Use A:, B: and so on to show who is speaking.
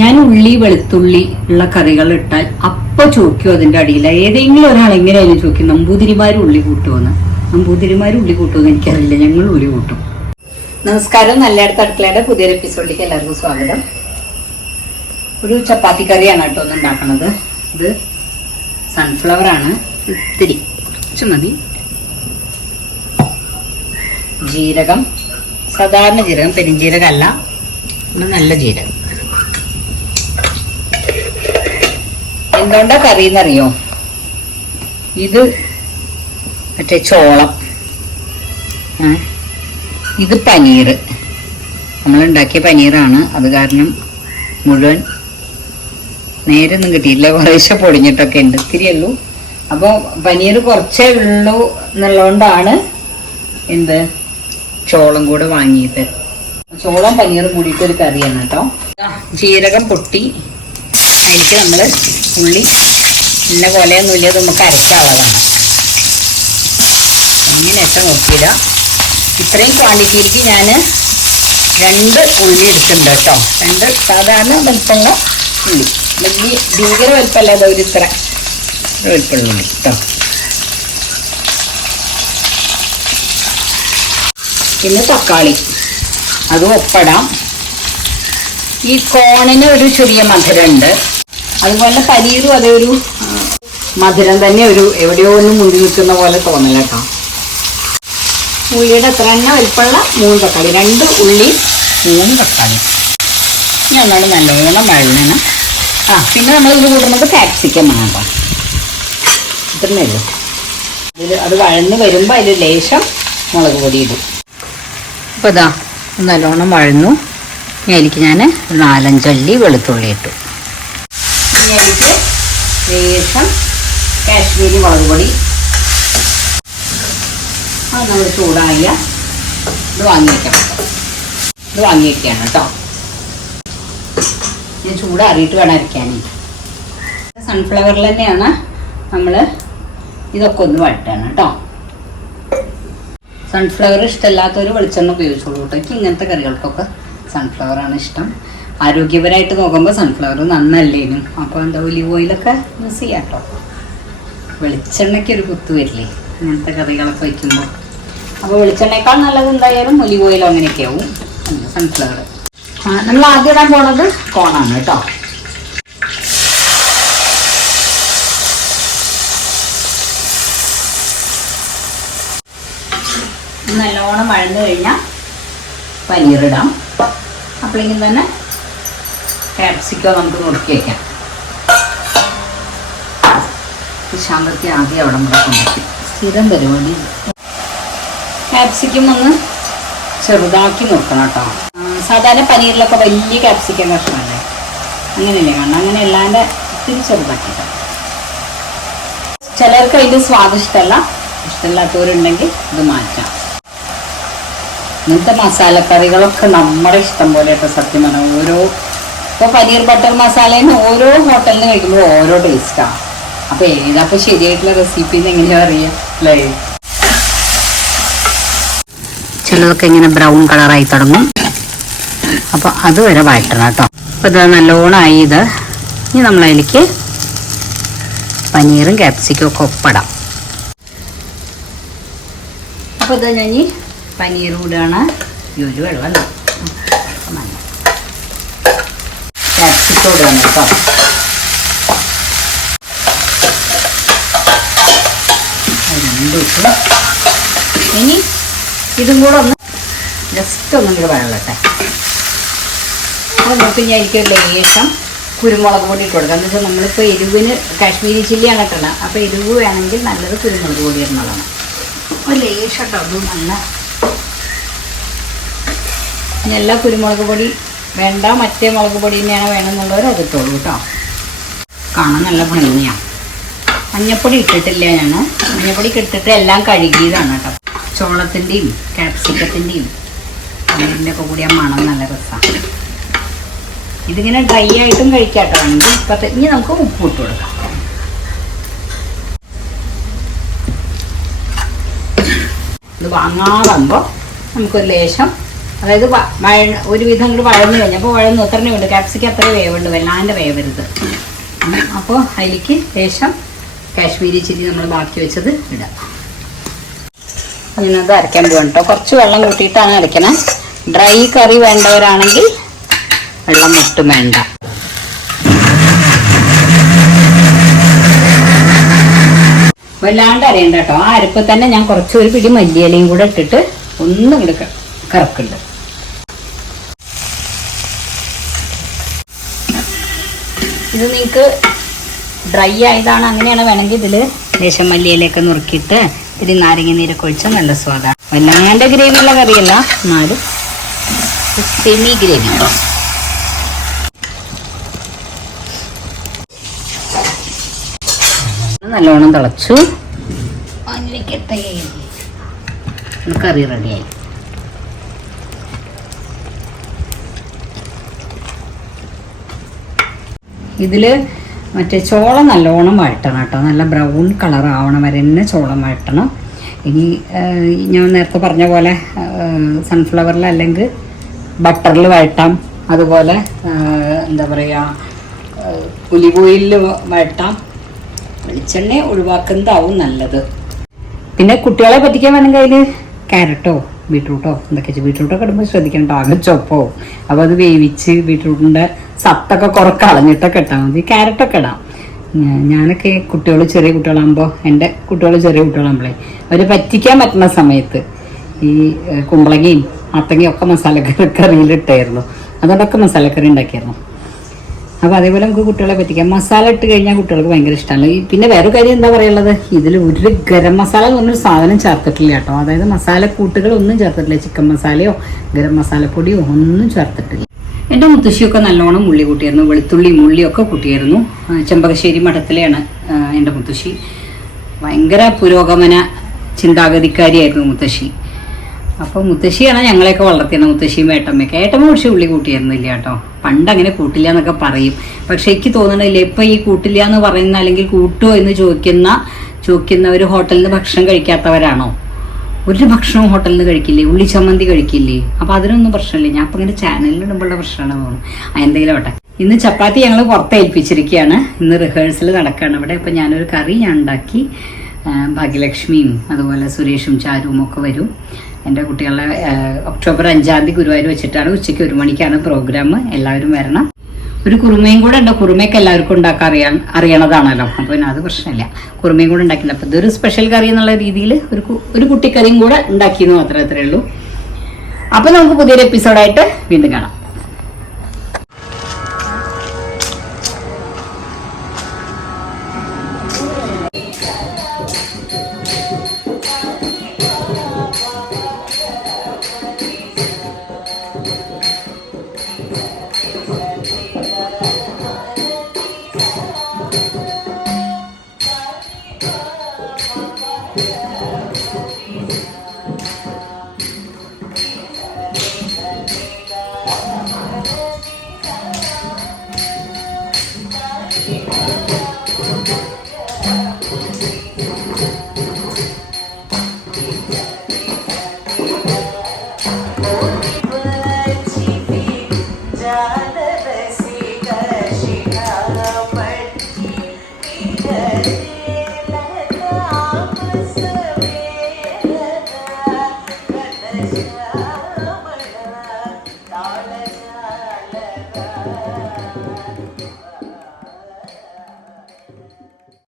A: ഞാൻ ഉള്ളി വെളുത്തുള്ളി ഉള്ള കറികൾ ഇട്ടാൽ അപ്പൊ ചോദിക്കും അതിന്റെ അടിയിൽ ഏതെങ്കിലും ഒരാൾ എങ്ങനെയായാലും ചോദിക്കും നമ്പൂതിരിമാർ ഉള്ളി കൂട്ടുമെന്ന് നമ്പൂതിരിമാർ ഉള്ളി കൂട്ടുമെന്ന് എനിക്കറിയില്ല. ഞങ്ങൾ ഉള്ളി കൂട്ടും. നമസ്കാരം. നല്ലയിടത്ത് അടുക്കളയുടെ പുതിയൊരു എപ്പിസോഡിലേക്ക് എല്ലാവർക്കും സ്വാഗതം. ഒരു ചപ്പാത്തി കറിയാണ് കേട്ടോ ഒന്ന് ഉണ്ടാക്കണത്. ഇത് സൺഫ്ലവർ ആണ്. ഇത്തിരി കുറച്ച് മതി. ജീരകം സാധാരണ ജീരകം പെരിഞ്ജീരകമല്ല നല്ല ജീരകം. എന്തുകൊണ്ടാ കറി എന്നറിയോ ഇത് മറ്റേ ചോളം. ഇത് പനീർ. നമ്മൾ ഉണ്ടാക്കിയ പനീറാണ്. അത് കാരണം മുഴുവൻ നേരൊന്നും കിട്ടിയില്ല കുറേശ്ശെ പൊടിഞ്ഞിട്ടൊക്കെ ഉണ്ട്. ഇത്തിരി ഉള്ളൂ. അപ്പോൾ പനീർ കുറച്ചേ ഉള്ളൂ എന്നുള്ളതുകൊണ്ടാണ് എന്ത്? ചോളം കൂടെ വാങ്ങിയത്. ചോളം പനീറും കൂടിയിട്ട് ഒരു കറിയാണ് കേട്ടോ. ജീരകം പൊട്ടി. അതിലേക്ക് നമ്മൾ ഉള്ളി ഇന്ന പോലെയൊന്നുമില്ല ഇത് നമുക്ക് അരച്ചാളതാണ് ഇങ്ങനെയൊക്കെ നോക്കിയിടാം ഇത്രയും ക്വാണ്ടിറ്റിക്ക് ഞാൻ രണ്ട് ഉള്ളി എടുത്തിട്ടുണ്ട് കേട്ടോ. രണ്ട് സാധാരണ വലുപ്പമുള്ള ഉള്ളി. വലിയ ഭീകര വലുപ്പമല്ല അത് ഒരു ഇത്ര വലിപ്പമുള്ള ഉള്ളി കേട്ടോ. പിന്നെ തക്കാളി. അതും ഒപ്പടാം. ഈ കോണിന് ഒരു ചെറിയ മധുരമുണ്ട്. അതുപോലെ പനീറും അതേ ഒരു മധുരം തന്നെ ഒരു എവിടെയോ ഒന്ന് മുന്തി നിൽക്കുന്ന പോലെ തോന്നല കേട്ടോ. ഉള്ളിയുടെ അത്ര തന്നെ വലിപ്പമുള്ള മൂന്ന് തക്കാളി. രണ്ട് ഉള്ളി മൂന്ന് തക്കാളി. ഒന്നാണ് നല്ലോണം വഴഞ്ഞണം ആ പിന്നെ നമ്മൾ ഇത് കൂട്ടുന്നത് കാപ്സിക്കം ആണ് കേട്ടോ. ഉള്ളൂ. അതിൽ അത് വഴന്ന് വരുമ്പോൾ അതിൽ ലേശം മുളക് പൊടി ഇടും. അപ്പോൾ ഇതാ നല്ലോണം വഴന്നു. അതിലേക്ക് ഞാൻ നാലഞ്ചള്ളി വെളുത്തുള്ളി ഇട്ടു. അതിലേക്ക് ലേശം കാശ്മീരി മുളക് പൊടി. അത് നമ്മൾ ചൂടായ ഇത് വാങ്ങിയേക്കണം. ഇത് വാങ്ങിയേക്കാണ് കേട്ടോ. ഞാൻ ചൂടാറിയിട്ട് വേണം അരയ്ക്കാനേ. സൺഫ്ലവറിൽ തന്നെയാണ് നമ്മൾ ഇതൊക്കെ ഒന്ന് വഴറ്റാണ് കേട്ടോ. സൺഫ്ലവർ ഇഷ്ടമല്ലാത്തവർ വെളിച്ചെണ്ണ ഉപയോഗിച്ചോളൂ കേട്ടോ. എനിക്ക് ഇങ്ങനത്തെ കറികൾക്കൊക്കെ സൺഫ്ലവർ ആണ് ഇഷ്ടം. ആരോഗ്യപരമായിട്ട് നോക്കുമ്പോൾ സൺഫ്ലവർ നന്നല്ലേനും. അപ്പോൾ എന്താ ഒലിവ് ഓയിലൊക്കെ യൂസ് ചെയ്യാം കേട്ടോ വെളിച്ചെണ്ണയ്ക്ക് ഒരു കുത്ത് വരില്ലേ അങ്ങനത്തെ കറികളൊക്കെ വയ്ക്കുമ്പോൾ അപ്പോൾ വെളിച്ചെണ്ണയേക്കാൾ നല്ലത് എന്തായാലും ഒലിവ് ഓയിലോ അങ്ങനെയൊക്കെ ആവും. സൺഫ്ലവർ നമ്മൾ ആദ്യം ഇടാൻ പോണത് കോണാണ് കേട്ടോ. നല്ലോണം വഴന്നു കഴിഞ്ഞാൽ പനീറിടാം. അപ്പോഴെങ്കിൽ തന്നെ ക്യാപ്സിക്കോ നമുക്ക് നുറുക്കി വയ്ക്കാം ശാന്തത്തി ആദ്യം അവിടെ കൊണ്ടുവയ്ക്കും സ്ഥിരം പരിപാടി ക്യാപ്സിക്കം ഒന്ന് ചെറുതാക്കി നോക്കണം കേട്ടോ. സാധാരണ പനീറിലൊക്കെ വലിയ ക്യാപ്സിക്കം കഷ്ണമല്ലേ? അങ്ങനെയല്ലേ കാണണം അങ്ങനെ അല്ലാണ്ട് ഇത്തിരി ചെറുതാക്കിയിട്ട്. ചിലർക്ക് അതിന്റെ സ്വാദ് ഇഷ്ടമല്ല. ഇഷ്ടമില്ലാത്തവരുണ്ടെങ്കിൽ ഇത് മാറ്റാം. ഇങ്ങനത്തെ മസാലക്കറികളൊക്കെ നമ്മുടെ ഇഷ്ടം പോലെ സത്യം പറഞ്ഞാൽ. ഓരോ ഇപ്പോൾ പനീർ ബട്ടർ മസാലേന്ന് ഓരോ ഹോട്ടലിൽ നിന്ന് കഴിക്കുമ്പോൾ ഓരോ ടേസ്റ്റാണ് അപ്പോൾ ഏതാപ്പോൾ ശരിയായിട്ടുള്ള റെസിപ്പി എന്ന് എങ്ങനെയാ അറിയാം ചിലതൊക്കെ ഇങ്ങനെ ബ്രൗൺ കളറായി തുടങ്ങും. അപ്പോൾ അതുവരെ വഴറ്റണം കേട്ടോ. അപ്പോൾ ഇത് നല്ലോണമായി ഇത്. ഇനി നമ്മൾ നമ്മളതിലേക്ക് പനീറും ക്യാപ്സിക്കും ഒക്കെ ഒപ്പിടാം. അപ്പോൾ ഇത് ഞാൻ പനീർ കൂടെയാണ് ഈ വെള്ളം വെള്ളമല്ല ക്യാപ്സിക്കം ഇടുകയാണ് കേട്ടോ രണ്ടും ഇട്ട് ഇനി ഇതും കൂടെ ഒന്ന് ജസ്റ്റ് ഒന്നും കൂടെ അത് നമുക്ക് ഞാൻ എനിക്ക് ലേശം കുരുമുളക് പൊടി ഇട്ട് കൊടുക്കാം. എന്ന് വെച്ചാൽ നമ്മളിപ്പോൾ എരിവിന് കാശ്മീരി ചില്ലിയാണ് ഇട്ടണം. അപ്പോൾ എരിവ് വേണമെങ്കിൽ നല്ലത് കുരുമുളക് പൊടി ഇടുന്നതാണ് അപ്പോൾ ലേശം കേട്ടോ അതും നല്ല എല്ലാ കുരുമുളക് പൊടി വേണ്ട മറ്റേ മുളക് പൊടി തന്നെയാണ് വേണമെന്നുള്ളവർ അത് ഇട്ടോളൂ കേട്ടോ. കാണാൻ നല്ല ഭംഗിയാണ് മഞ്ഞപ്പൊടി ഇട്ടിട്ടില്ല ഞാൻ മഞ്ഞപ്പൊടി ഇട്ടിട്ട് എല്ലാം കഴുകിയതാണ് കേട്ടോ. ചോളത്തിന്റെയും ക്യാപ്സിക്കത്തിന്റെയും അതിന്റെ ഒക്കെ കൂടി ആ മണം നല്ല രസമാണ് ഇതിങ്ങനെ ഡ്രൈ ആയിട്ടും കഴിക്കാട്ടോ വേണമെങ്കിൽ ഇപ്പത്തെ ഇനി നമുക്ക് ഉപ്പ് ഇട്ട് കൊടുക്കാം. ഇത് വാങ്ങാതാകുമ്പോൾ നമുക്കൊരു ലേശം അതായത് വഴ ഒരുവിധം കൂടി വഴന്നു കഴിഞ്ഞപ്പോൾ വഴന്നു അത്രയും ഉണ്ട് കാപ്സിക്ക് അത്ര വേവുണ്ട് വല്ലാണ്ട് വേവരുത്. അപ്പോൾ അതിലേക്ക് ശേഷം കാശ്മീരി ചില്ലി നമ്മൾ ബാക്കി വെച്ചത് ഇടാം. അതിനകത്ത് അരയ്ക്കാൻ പോകണം കേട്ടോ കുറച്ച് വെള്ളം കൂട്ടിയിട്ടാണ് അരയ്ക്കണേ. ഡ്രൈ കറി വേണ്ടവരാണെങ്കിൽ വെള്ളം ഒട്ടും വേണ്ട. വല്ലാണ്ട് അരയണ്ട കേട്ടോ ആ അരപ്പ് തന്നെ ഞാൻ കുറച്ച് ഒരു പിടി മല്ലിയിലയും കൂടെ ഇട്ടിട്ട് ഒന്നും കൂടെ കറക്കുണ്ട്. ഇത് നിങ്ങൾക്ക് ഡ്രൈ ആയതാണ് അങ്ങനെയാണ് വേണമെങ്കിൽ ഇതിൽ ദേശം മല്ലിയിലൊക്കെ നുറുക്കിയിട്ട് ഇത്തിരി നാരങ്ങ നീരൊക്കെ ഒഴിച്ചാൽ നല്ല സ്വാദാണ് വല്ലാണ്ട് ഗ്രേവിയുള്ള കറിയല്ല എന്നാലും സെമി ഗ്രേവി. നല്ലോണം തിളച്ചു. കറി റെഡിയായി ഇതിൽ മറ്റേ ചോളം നല്ലോണം വഴട്ടണം കേട്ടോ. നല്ല ബ്രൗൺ കളർ ആവണം വരെ തന്നെ ചോളം വഴട്ടണം ഇനി ഞാൻ നേരത്തെ പറഞ്ഞ പോലെ സൺഫ്ലവറിൽ അല്ലെങ്കിൽ ബട്ടറിൽ വഴട്ടാം അതുപോലെ എന്താ പറയുക ഒലിവ് ഓയിലിൽ വഴട്ടാം വെളിച്ചെണ്ണ ഒഴിവാക്കുന്നതാവും നല്ലത്. പിന്നെ കുട്ടികളെ പറ്റിക്കാൻ വേണമെങ്കിൽ അതിൽ ക്യാരറ്റോ ബീട്രൂട്ടോ എന്തൊക്കെ ബീട്രൂട്ടൊക്കെ ഇടുമ്പോൾ ശ്രദ്ധിക്കണം ആകെ ചൊപ്പോ അപ്പോൾ അത് വേവിച്ച് ബീട്രൂട്ടിന്റെ സത്തൊക്കെ കുറക്ക് അളഞ്ഞിട്ടൊക്കെ ഇട്ടാൽ മതി. ക്യാരറ്റൊക്കെ ഇടാം. ഞാനൊക്കെ കുട്ടികൾ ചെറിയ കുട്ടികളാകുമ്പോൾ എന്റെ കുട്ടികൾ ചെറിയ കുട്ടികളാകുമ്പോഴേ അവർ പറ്റിക്കാൻ പറ്റുന്ന സമയത്ത് ഈ കുമ്പളങ്ങയും മത്തങ്ങയും ഒക്കെ മസാലക്കറി കറിയിലിട്ടായിരുന്നു. അതുകൊണ്ടൊക്കെ മസാലക്കറി ഉണ്ടാക്കിയായിരുന്നു. അപ്പോൾ അതേപോലെ നമുക്ക് കുട്ടികളെ പറ്റിക്കാം. മസാല ഇട്ട് കഴിഞ്ഞാൽ കുട്ടികൾക്ക് ഭയങ്കര ഇഷ്ടമാണ് പിന്നെ വേറെ കാര്യം എന്താ പറയുള്ളത് ഇതിൽ ഒരു ഗരം മസാല എന്ന് പറഞ്ഞൊരു സാധനം ചേർത്തിട്ടില്ല കേട്ടോ. അതായത് മസാല കൂട്ടുകളൊന്നും ചേർത്തിട്ടില്ല. ചിക്കൻ മസാലയോ ഗരം മസാലപ്പൊടിയോ ഒന്നും ചേർത്തിട്ടില്ല. എന്റെ മുത്തശ്ശിയൊക്കെ നല്ലോണം ഉള്ളി കൂട്ടിയായിരുന്നു വെളുത്തുള്ളിയും ഉള്ളിയൊക്കെ കൂട്ടിയായിരുന്നു ചെമ്പകശ്ശേരി മഠത്തിലെയാണ് എന്റെ മുത്തശ്ശി. ഭയങ്കര പുരോഗമന ചിന്താഗതിക്കാരിയായിരുന്നു മുത്തശ്ശി. അപ്പോൾ മുത്തശ്ശിയാണ് ഞങ്ങളെയൊക്കെ വളർത്തിയത് മുത്തശ്ശിയും ഏട്ടമ്മയൊക്കെ. ഏട്ടമ്മ പക്ഷേ ഉള്ളി കൂട്ടിയിരുന്നില്ല കേട്ടോ. പണ്ട് അങ്ങനെ കൂട്ടില്ല എന്നൊക്കെ പറയും. പക്ഷേ എനിക്ക് തോന്നണില്ല ഇപ്പം ഈ കൂട്ടില്ല എന്ന് പറയുന്ന അല്ലെങ്കിൽ കൂട്ടുമോ എന്ന് ചോദിക്കുന്ന ചോദിക്കുന്നവർ ഹോട്ടലിൽ നിന്ന് ഭക്ഷണം കഴിക്കാത്തവരാണോ? ഒരു ഭക്ഷണവും ഹോട്ടലിൽ നിന്ന് കഴിക്കില്ലേ? ഉള്ളി ചമ്മന്തി കഴിക്കില്ലേ? അപ്പൊ അതിനൊന്നും പ്രശ്നമില്ല. ഞാൻ അപ്പൊ ഇങ്ങനെ ചാനലിൽ ഇടുമ്പോഴുള്ള പ്രശ്നമാണ് തോന്നുന്നു. എന്തെങ്കിലും ആവട്ടെ. ഇന്ന് ചപ്പാത്തി ഞങ്ങൾ പുറത്തേൽപ്പിച്ചിരിക്കുകയാണ് ഇന്ന് റിഹേഴ്സൽ നടക്കുകയാണ് ഇവിടെ. അപ്പൊ ഞാനൊരു കറി ഞാൻ ഉണ്ടാക്കി. ഭാഗ്യലക്ഷ്മിയും അതുപോലെ സുരേഷും ചാരുവും ഒക്കെ വരും. എന്റെ കുട്ടികളുടെ ഒക്ടോബർ അഞ്ചാം തീയതി ഗുരുവായൂർ വെച്ചിട്ടാണ് ഉച്ചയ്ക്ക് ഒരു മണിക്കാണ് പ്രോഗ്രാം. എല്ലാവരും വരണം. ഒരു കുറുമയും കൂടെ ഉണ്ട്. കുറുമയൊക്കെ എല്ലാവർക്കും ഉണ്ടാക്കാൻ അറിയാൻ അറിയണതാണല്ലോ. അപ്പോൾ പിന്നെ അത് പ്രശ്നമില്ല. കുറുമയും കൂടെ ഉണ്ടാക്കില്ല അപ്പോൾ ഇതൊരു സ്പെഷ്യൽ കറി എന്നുള്ള രീതിയിൽ ഒരു ഒരു കുട്ടിക്കറിയും കൂടെ ഉണ്ടാക്കിയെന്ന് മാത്രമേ അത്രേ ഉള്ളൂ. അപ്പോൾ നമുക്ക് പുതിയൊരു എപ്പിസോഡായിട്ട് വീണ്ടും കാണാം.